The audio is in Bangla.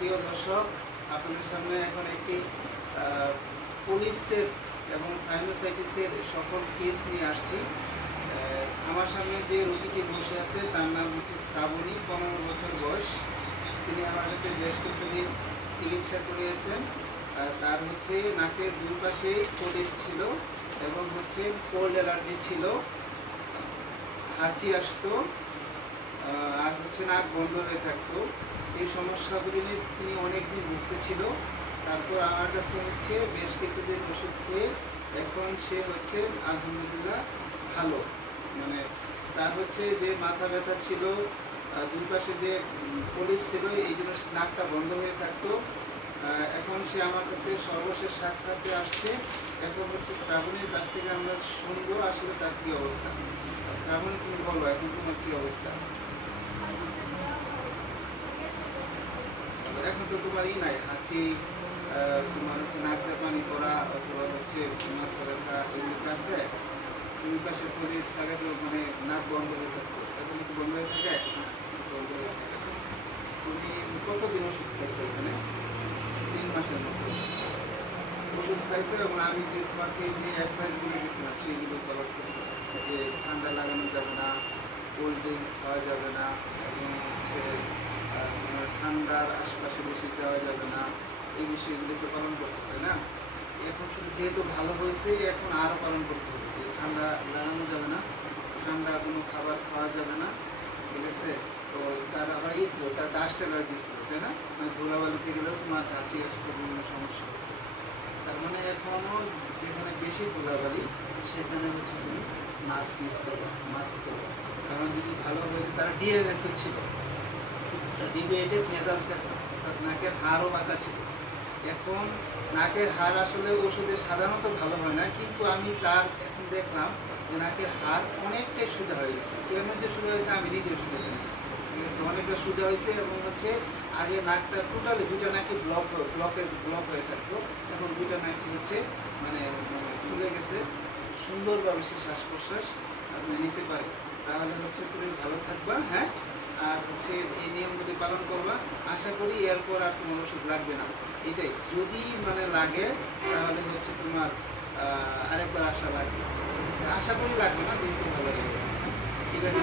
প্রিয় দর্শক, আপনাদের সামনে এখন একটি পলিপসের এবং সাইনোসাইটিসের সফল কেস নিয়ে আসছি। আমার সামনে যে রোগীটি বসে আছে তার নাম হচ্ছে শ্রাবণী, 15 বছর বয়স। তিনি আমার কাছে বেশ কিছুদিন চিকিৎসা করিয়েছেন। তার হচ্ছে নাকের দুই পাশে পলিপ ছিল এবং হচ্ছে কোল্ড অ্যালার্জি ছিল, হাঁচি আসতো, আর হচ্ছে নাক বন্ধ হয়ে থাকতো। এই সমস্যাগুলি নিয়ে তিনি অনেকদিন ভুগতেছিল। তারপর আমার কাছে হচ্ছে বেশ কিছুদিন ওষুধ খেয়ে এখন সে হচ্ছে আলহামদুলিল্লাহ ভালো। মানে তার হচ্ছে যে মাথা ব্যথা ছিল, দুই পাশে যে পলিপ ছিল, এই জন্য নাকটা বন্ধ হয়ে থাকতো। এখন সে আমার কাছে সর্বশেষ সাক্ষাতে আসছে। এখন হচ্ছে শ্রাবণীর কাছ থেকে আমরা শুনবো আসলে তার কী অবস্থা। শ্রাবণী, তুমি বলো এখন তোমার কী অবস্থা? এখন তো তোমার নাই হাঁচি, তোমার হচ্ছে নাক দিয়ে পানি পড়া অথবা হচ্ছে মাথা ব্যথা এগুলিতে আছে। দুই পাশে পলিপ থাকাতে মানে নাক বন্ধ হয়ে থাকতো, এখন কি বন্ধ হয়ে থাকে? বন্ধ হয়ে থাকে। তুমি কতদিন ওষুধ খাইছো এখানে? 3 মাসের মতো ওষুধ খাইছো এবং আমি যে তোমাকে যে অ্যাডভাইসগুলি দিয়েছিলাম সেইগুলো ফলো করছো, যে ঠান্ডা লাগানো যাবে না, কোল্ড ড্রিঙ্কস খাওয়া যাবে না, এবং হচ্ছে ঠান্ডার আশপাশে বেশি যাওয়া যাবে না, এই বিষয়গুলি তো পালন করছে, তাই না? এখন শুধু যেহেতু ভালো হয়েছে এখন আরও পালন করতে হবে, যে ঠান্ডা লাগানো যাবে না, ঠান্ডা কোনো খাবার খাওয়া যাবে না, ঠিক আছে? তো তার আবার ছিল, তার ডাস্ট অ্যালার্জি ছিল, তাই না? মানে ধুলাবালিতে গেলেও তোমার হাঁচি আসতো, বিভিন্ন সমস্যা হতো। তার মানে এখনও যেখানে বেশি ধুলাবালি সেখানে হচ্ছে তুমি মাস্ক ইউজ করবা, মাস্ক করবা। কারণ যদি ভালো হয়েছে, তারা ডিএনএস ছিল, ডিভিয়েটেড নেজাল সেপ্টাম, অর্থাৎ নাকের হাড়ও বাঁকা ছিল। এখন নাকের হাড় আসলে ওষুধে সাধারণত ভালো হয় না, কিন্তু আমি তার এখন দেখলাম যে নাকের হাড় অনেকটাই সোজা হয়ে গেছে। কেমন যে সোজা হয়েছে আমি নিজেও সোজা জানি, ঠিক আছে? অনেকটা সোজা হয়েছে এবং হচ্ছে আগে নাকটা টোটালি দুইটা নাকি ব্লক হয়ে থাকতো, এখন দুইটা নাকি হচ্ছে মানে খুলে গেছে। সুন্দরভাবে সে শ্বাস প্রশ্বাস আপনি নিতে পারে। তাহলে হচ্ছে তুমি ভালো থাকবা, হ্যাঁ? আর হচ্ছে এই নিয়মগুলি পালন করবা। আশা করি এরপর আর তোমার ওষুধ লাগবে না। এটাই, যদি মানে লাগে তাহলে হচ্ছে তোমার আরেকবার আশা লাগবে, ঠিক আছে? আশা করি লাগবে না, যেহেতু ভালো হয়ে গেছে, ঠিক আছে?